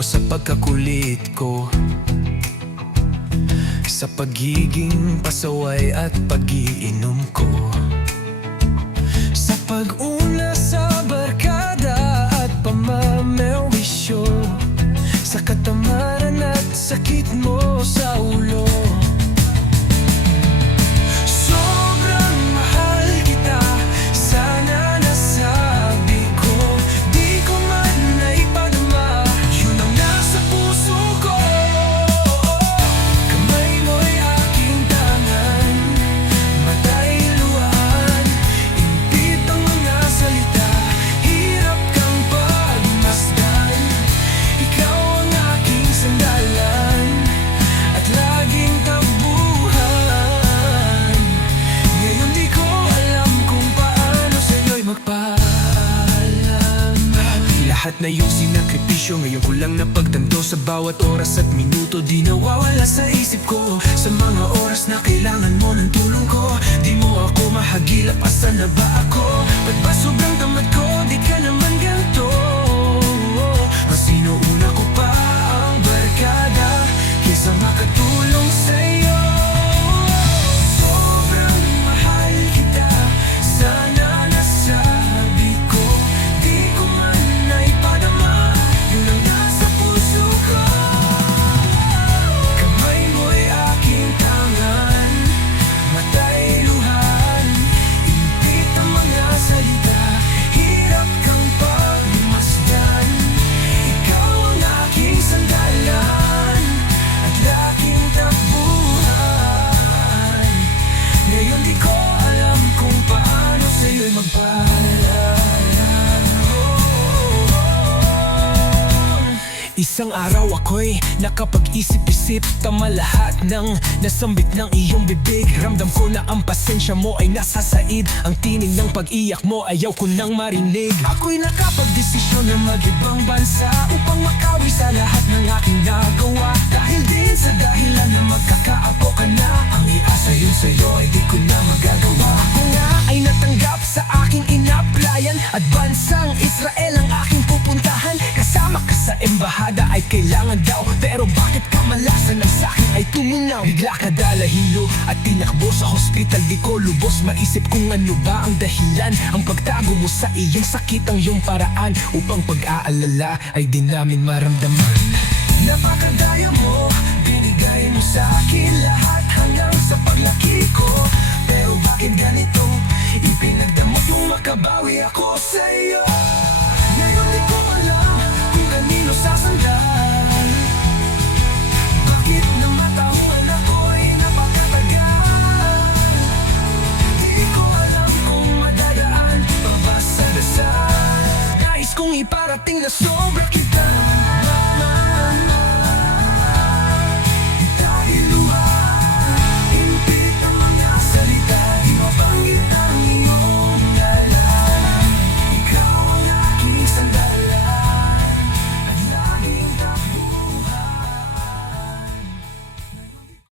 mo sa pagkakulit ko, sa pagiging pasaway at pag-iinom ko, sa pag-una sa barkada at pamamerwisyo, sa katamaran at sakit mo sa ulo. Sobrang mahal kita, sana nasabi ko, di ko man naipadama, yun ang nasa puso ko. Kamay mo'y aking tangan, mata'y luhaan, impit ang mga salita, hirap kang pagmasdan. Ikaw ang aking sandalan at laging tabuhan. Ngayon di ko alam kung paano sa'yo'y magpaalam. Lahat na yung sinakripisyo, ngayon ko lang napagtanto. Sa bawat oras at minuto, di nawawala sa isip ko. Sa mga oras na kailangan mo ng tulong ko, di mo ako mahagilap, asan na ba ako? Ba't ba sobrang tamad ko, di ka naman ganito? Mas inuuna ko pa ang barkada kaysa makatulong sa'yo. Sobrang mahal kita, sana nasabi ko, di ko man naipadama, yun ang nasa puso ko. Kamay mo'y aking tangan, mata'y luhan, impit ang mga salita, hirap kang pagmasdan. Ikaw ang aking sandalan at laging tabuhan. Ngayon di ko alam kung paano sa'yo'y magpaalam. Isang araw ako'y nakapag-isip-isip, tama lahat ng nasambit ng iyong bibig. Ramdam ko na ang pasensya mo ay nasasaid, ang tinig ng pag-iyak mo ayaw ko nang marinig. Ako'y nakapag-desisyon na mag-ibang bansa upang makawi sa lahat ng aking nagawa. Dahil din sa dahilan na magkakaapo ka na, ang iasa yun sa'yo ay di ko na magagawa. Ako nga ay natanggap sa aking ina-applyan at bansang Israel ang aking pupuntahan. Kasama ka sa embahada ay kailangan daw, pero bakit kamalasan ang sa'kin ay tuminaw? Bigla ka dalahilo at tinakbo sa hospital, di ko lubos maisip kung ano ba ang dahilan. Ang pagtago mo sa iyong sakit ang iyong paraan upang pag-aalala ay di namin maramdaman. Napakadaya mo,